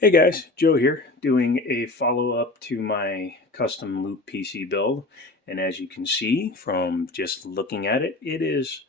Hey guys, Joe here, doing a follow-up to my custom loop PC build. And as you can see from just looking at it, it is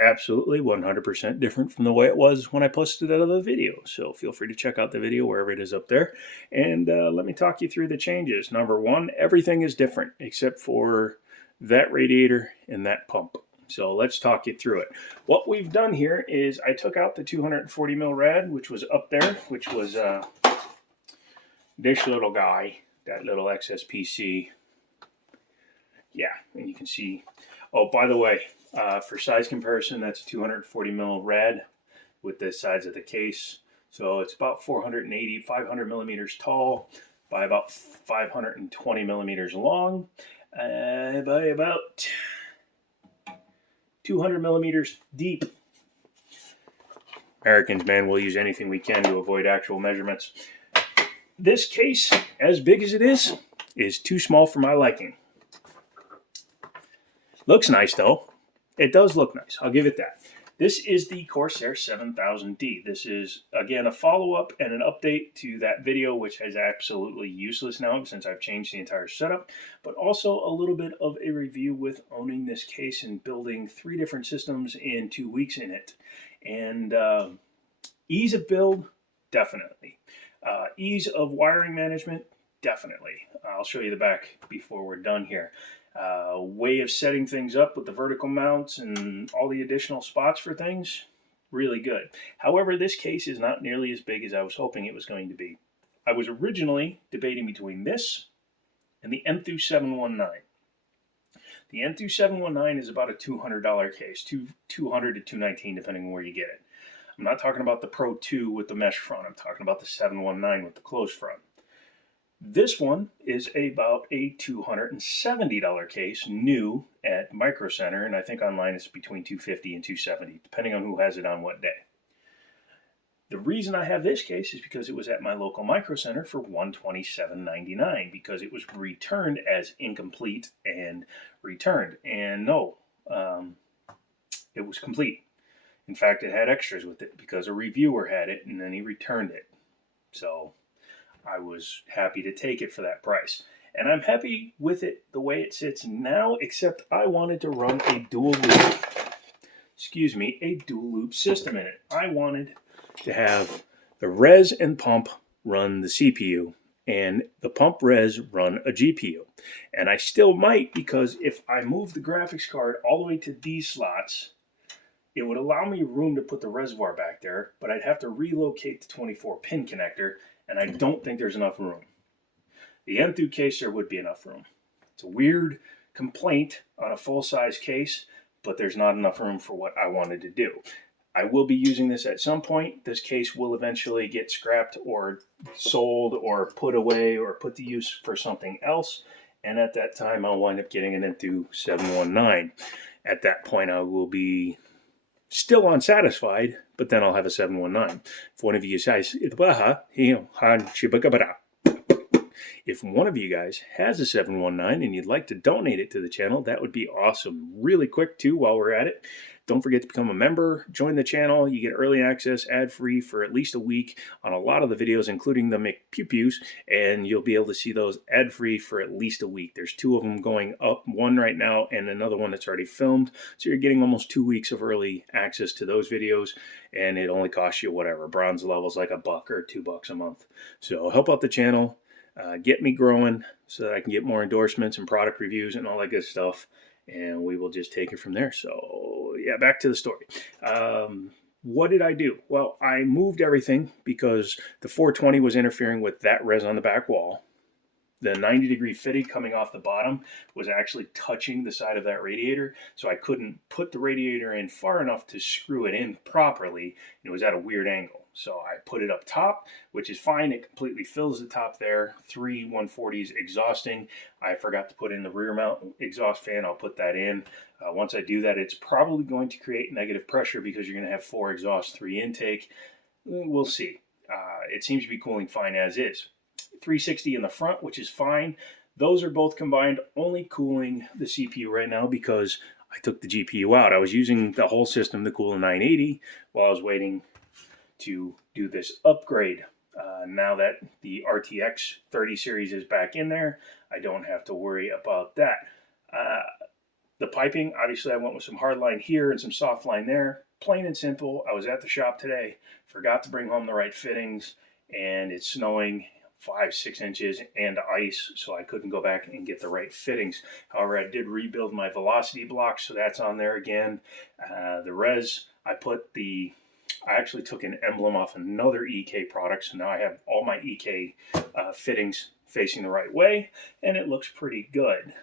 absolutely 100% different from the way it was when I posted that other video. So feel free to check out the video wherever it is up there. And let me talk you through the changes. Number one, everything is different except for that radiator and that pump. So let's talk you through it. What we've done here is I took out the 240 mil rad, which was up there, which was this little guy, that little XSPC. Yeah, and you can see. Oh, by the way, for size comparison, that's 240 mil rad with the sides of the case. So it's about 480, 500 millimeters tall by about 520 millimeters long, by about 200 millimeters deep. Americans, man, we'll use anything we can to avoid actual measurements. This case, as big as it is too small for my liking. Looks nice though. It does look nice. I'll give it that. This is the Corsair 7000D. This is, again, a follow-up and an update to that video, which is absolutely useless now since I've changed the entire setup, but also a little bit of a review with owning this case and building 3 different systems in 2 weeks in it. And ease of build, definitely. Ease of wiring management, definitely. I'll show you the back before we're done here. Way of setting things up with the vertical mounts and all the additional spots for things, really good. However, this case is not nearly as big as I was hoping it was going to be. I was originally debating between this and the Enthuse 719. The Enthuse 719 is about a $200 case, $200 to $219 depending on where you get it. I'm not talking about the Pro 2 with the mesh front. I'm talking about the 719 with the closed front. This one is about a $270 case, new at Micro Center, and I think online it's between $250 and $270, depending on who has it on what day. The reason I have this case is because it was at my local Micro Center for $127.99 because it was returned as incomplete and returned. And no, it was complete. In fact, it had extras with it because a reviewer had it and then he returned it. So I was happy to take it for that price. And I'm happy with it the way it sits now, except I wanted to run a dual loop system in it. I wanted to have the res and pump run the CPU and the pump res run a GPU. And I still might, because if I move the graphics card all the way to these slots, it would allow me room to put the reservoir back there, but I'd have to relocate the 24 pin connector, and I don't think there's enough room. The M2 case, there would be enough room. It's a weird complaint on a full-size case, but there's not enough room for what I wanted to do. I will be using this at some point. This case will eventually get scrapped or sold or put away or put to use for something else, and at that time I'll wind up getting an M2 719. At that point I will be still unsatisfied, but then I'll have a 719. If one of you guys, if one of you guys has a 719 and you'd like to donate it to the channel, that would be awesome. Really quick too, while we're at it, don't forget to become a member, join the channel. You get early access, ad-free for at least a week on a lot of the videos, including the McPew-Pews, and you'll be able to see those ad-free for at least a week. There's 2 of them going up, one right now and another one that's already filmed. So you're getting almost 2 weeks of early access to those videos, and it only costs you whatever. Bronze level's like $1 or $2 a month. So help out the channel, get me growing so that I can get more endorsements and product reviews and all that good stuff. And we will just take it from there. So yeah, back to the story. What did I do? Well, I moved everything because the 420 was interfering with that res on the back wall. The 90-degree fitting coming off the bottom was actually touching the side of that radiator, so I couldn't put the radiator in far enough to screw it in properly. It was at a weird angle. So I put it up top, which is fine. It completely fills the top there. 3 140s exhausting. I forgot to put in the rear mount exhaust fan. I'll put that in. Once I do that, it's probably going to create negative pressure because you're going to have 4 exhaust, 3 intake. We'll see. It seems to be cooling fine as is. 360 in the front, which is fine. Those are both combined, only cooling the CPU right now because I took the GPU out. I was using the whole system to cool a 980 while I was waiting to do this upgrade. Now that the RTX 30 series is back in there, I don't have to worry about that. The piping, obviously I went with some hardline here and some soft line there. Plain and simple. I was at the shop today, forgot to bring home the right fittings, and it's snowing 5-6 inches and ice, so I couldn't go back and get the right fittings. However, I did rebuild my velocity block, so that's on there again. The res, I actually took an emblem off another EK product, so now I have all my EK fittings facing the right way, and it looks pretty good.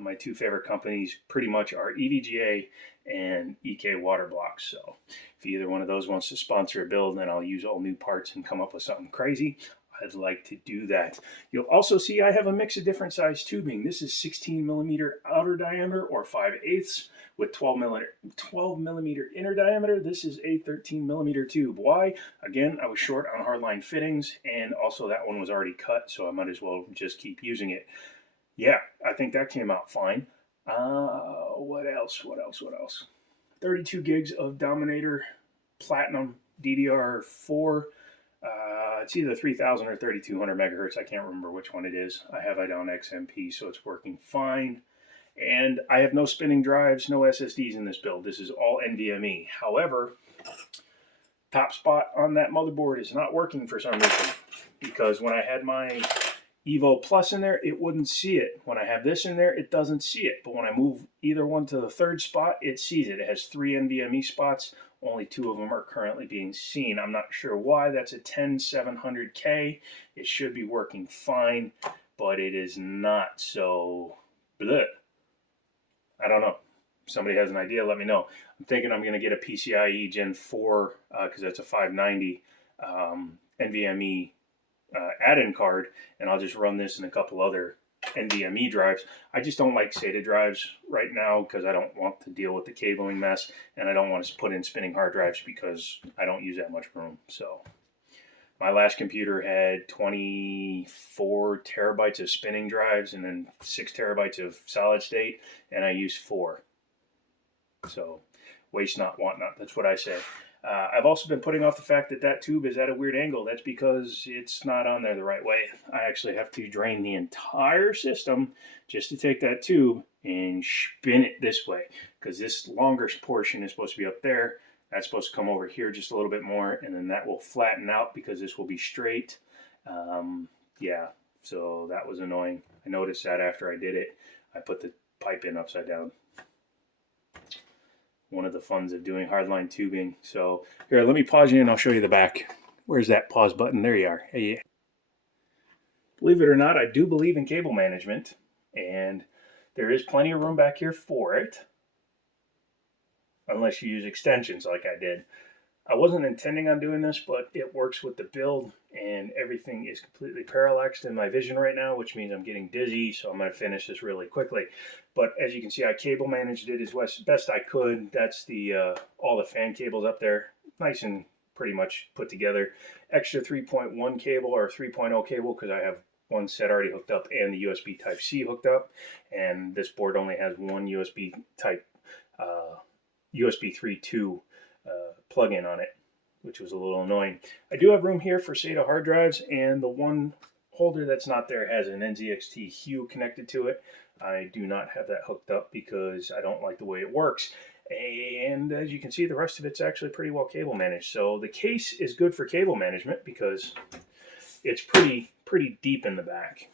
My two favorite companies pretty much are EVGA and EK water blocks. So if either one of those wants to sponsor a build, then I'll use all new parts and come up with something crazy. I'd like to do that. You'll also see I have a mix of different size tubing. This is 16 millimeter outer diameter or 5/8 with 12 millimeter inner diameter. This is a 13 millimeter tube. Why? Again, I was short on hardline fittings, and also that one was already cut, so I might as well just keep using it. Yeah, I think that came out fine. What else? 32 gigs of Dominator Platinum DDR4. It's either 3000 or 3200 megahertz. I can't remember which one it is. I have it on XMP, so it's working fine. And I have no spinning drives, no SSDs in this build. This is all NVMe. However, top spot on that motherboard is not working for some reason, because when I had my Evo Plus in there, it wouldn't see it. When I have this in there, it doesn't see it. But when I move either one to the third spot, it sees it. It has 3 NVMe spots. Only 2 of them are currently being seen. I'm not sure why. That's a 10700K. It should be working fine, but it is not. So, bleh. I don't know. If somebody has an idea, let me know. I'm thinking I'm going to get a PCIe Gen 4 because that's a 590 NVMe add-in card, and I'll just run this and a couple other NVMe drives. I just don't like SATA drives right now because I don't want to deal with the cabling mess, and I don't want to put in spinning hard drives because I don't use that much room. So my last computer had 24 terabytes of spinning drives and then 6 terabytes of solid state, and I use 4. So waste not, want not. That's what I say. I've also been putting off the fact that that tube is at a weird angle. That's because it's not on there the right way. I actually have to drain the entire system just to take that tube and spin it this way, because this longer portion is supposed to be up there. That's supposed to come over here just a little bit more, and then that will flatten out because this will be straight. Yeah, so that was annoying. I noticed that after I did it. I put the pipe in upside down. One of the funs of doing hardline tubing. So here, let me pause you and I'll show you the back. Where's that pause button? There you are. Hey. Believe it or not, I do believe in cable management, and there is plenty of room back here for it, unless you use extensions like I did. I wasn't intending on doing this, but it works with the build, and everything is completely parallaxed in my vision right now, which means I'm getting dizzy, so I'm going to finish this really quickly. But as you can see, I cable managed it as best I could. That's the all the fan cables up there, nice and pretty much put together. Extra 3.1 cable or 3.0 cable because I have one set already hooked up and the USB Type-C hooked up, and this board only has one USB Type USB 3.2 plug-in on it, which was a little annoying. I do have room here for SATA hard drives, and the one holder that's not there has an NZXT Hue connected to it. I do not have that hooked up because I don't like the way it works. And as you can see, the rest of it's actually pretty well cable managed. So the case is good for cable management because it's pretty deep in the back.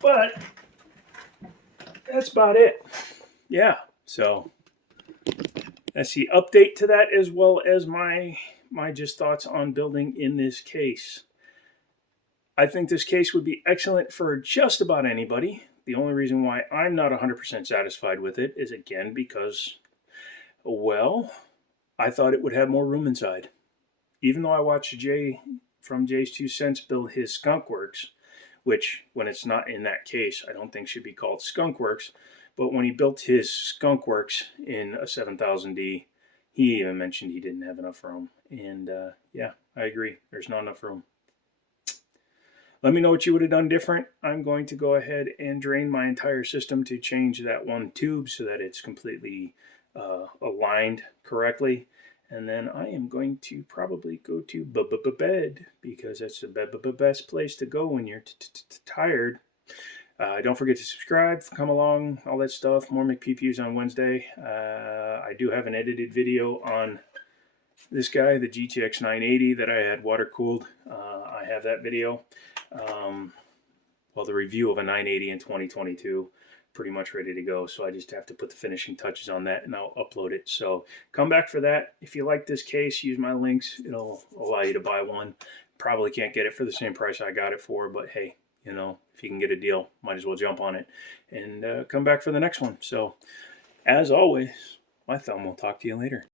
But that's about it. Yeah, so that's the update to that, as well as my just thoughts on building in this case. I think this case would be excellent for just about anybody. The only reason why I'm not 100% satisfied with it is, again, because, well, I thought it would have more room inside. Even though I watched Jay from Jay's 2 Cents build his Skunkworks, which, when it's not in that case, I don't think should be called Skunkworks. But when he built his Skunkworks in a 7000D, he even mentioned he didn't have enough room. And yeah, I agree. There's not enough room. Let me know what you would have done different. I'm going to go ahead and drain my entire system to change that one tube so that it's completely aligned correctly. and then I am going to probably go to bed because that's the best place to go when you're tired. Don't forget to subscribe, come along, all that stuff. More McPews on Wednesday. I do have an edited video on this guy, the GTX 980 that I had water cooled. I have that video. Well, the review of a 980 in 2022, pretty much ready to go. So I just have to put the finishing touches on that and I'll upload it. So come back for that. If you like this case, use my links. It'll allow you to buy one. Probably can't get it for the same price I got it for, but hey, you know, if you can get a deal, might as well jump on it and come back for the next one. So as always, my thumb will talk to you later.